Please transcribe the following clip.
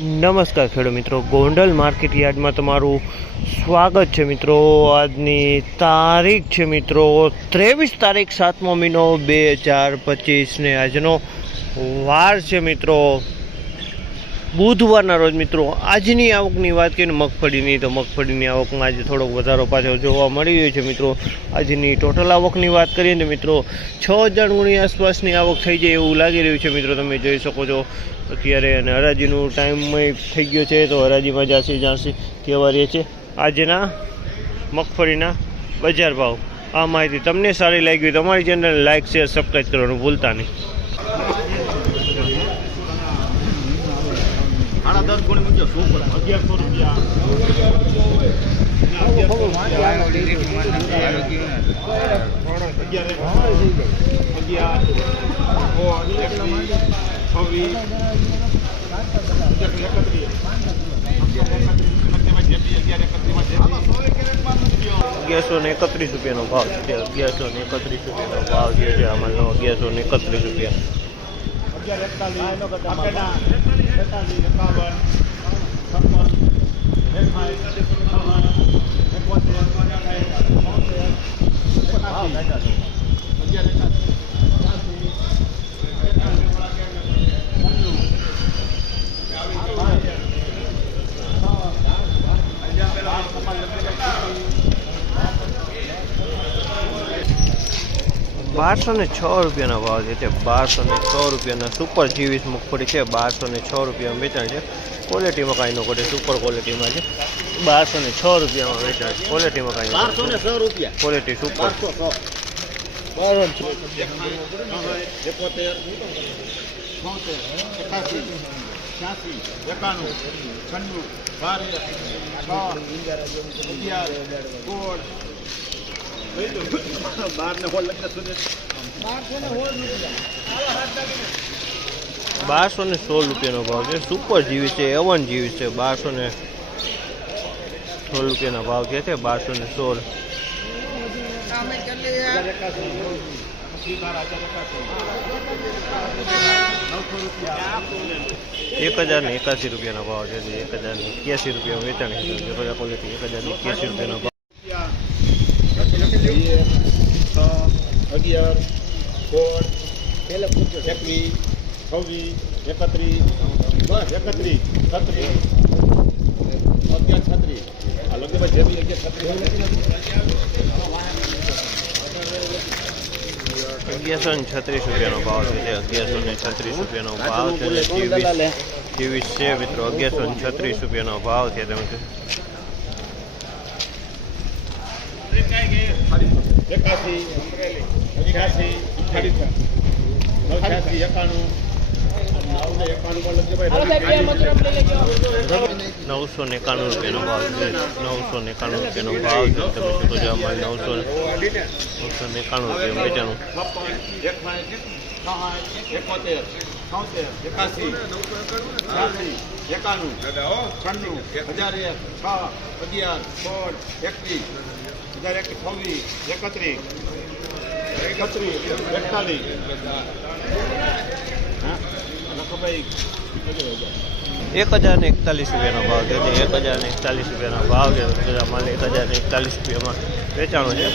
નમસ્કાર ખેડૂત મિત્રો. ગોંડલ માર્કેટ યાર્ડમાં તમારું સ્વાગત છે મિત્રો. આજની તારીખ છે મિત્રો ત્રેવીસ તારીખ સાતમો મહિનો બે હજાર પચીસને. આજનો વાર છે મિત્રો. બુધવારના રોજ મિત્રો, આજની આવકની વાત કરીએ મગફળીની, તો મગફળીની આવકમાં આજે થોડોક વધારો પાછો જોવા મળી રહ્યો છે મિત્રો. આજની ટોટલ આવકની વાત કરીએ ને મિત્રો, છ હજાર ગુણી આસપાસની આવક થઈ જાય એવું લાગી રહ્યું છે મિત્રો, તમે જોઈ શકો છો. અત્યારે અને હરાજીનું ટાઈમમાં થઈ ગયો છે, તો હરાજીમાં જાસી જાસી કહેવા રહીએ છે. આજના મગફળીના બજાર ભાવ, આ માહિતી તમને સારી લાગી હોય તમારી ચેનલને લાઇક શેર સબસ્ક્રાઈબ કરવાનું ભૂલતા નહીં. સાડા દસ ગુણી મૂક્યો પડે? અગિયારસો રૂપિયા. અગિયારસો ને એકત્રીસ રૂપિયાનો ભાવ છે. અગિયારસો ને એકત્રીસ રૂપિયાનો ભાવ જે છે આમાં અગિયારસો ને એકત્રીસ રૂપિયા. અગિયાર એકતાલીસ આપેલા તેતાલીસ એકાવન છપ્પન એકાઠ છપ્પન એકોતેર બોતેર એકાસી અગિયાર એકાસી બારસો ને છ રૂપિયાના ભાવ છે. બારસો ને છ રૂપિયાના સુપર જીવીસ મગફળી છે. બારસો ને છ રૂપિયામાં વેચાણ છે. ક્વોલિટીમાં કાંઈ ન ઘટે સુપર ક્વોલિટીમાં છે. બારસો ને છ રૂપિયામાં વેચાણ છે. ક્વોલિટીમાં કાંઈ બારસો ને છ રૂપિયા. ક્વોલિટી સુપર એકાણું. છન્નું. બાર છ. અગિયાર. સોળ બારસો ને સોળ રૂપિયાનો ભાવ છે. સુપર જીવી છે એવન જીવી છે. બારસો ને સોળ રૂપિયાનો ભાવ જે છે બારસો ને સોળ. એક હજાર ને એકાસી રૂપિયાનો ભાવ છે એક હજાર ને એક્યાસી રૂપિયા વેચાણ ક્વોલિટી એક હજાર ને એક્યાસી રૂપિયાનો ભાવ અગિયાર સોળ એકવીસ છવ્વીસ એકત્રીસ બસ એકત્રીસ છત્રીસ અગિયાર છત્રીસ આ લગ્નમાં જેવી અગિયાર અગિયારસો ને છત્રીસ રૂપિયાનો ભાવ છે. અગિયારસો ને છત્રીસ રૂપિયાનો ભાવ છે ત્રેવીસ છે મિત્રો અગિયારસો ને છત્રીસ રૂપિયાનો ભાવ છે. તમે એકાસી અઠ્યાસી નવછાસી એકાણું નવસો એકાણું રૂપિયાનો ભાવ છે નવસો એકાણું રૂપિયાનો ભાવ છે તમે જોતો કહો અમારે નવસો નવસો એકાણું રૂપિયા વેચાણું એકોતેર એકાસી એકાણું છન્નું હજાર એક છ અગિયાર સોળ એકવીસ હજાર એક છવ્વીસ એકત્રીસ એકત્રીસ એકતાલીસ એક હજાર ને એકતાલીસ રૂપિયાનો ભાવ છે. એક હજાર ને એકતાલીસ રૂપિયાનો ભાવ છે. માલ એક હજાર ને એકતાલીસ રૂપિયામાં વેચાણો છે.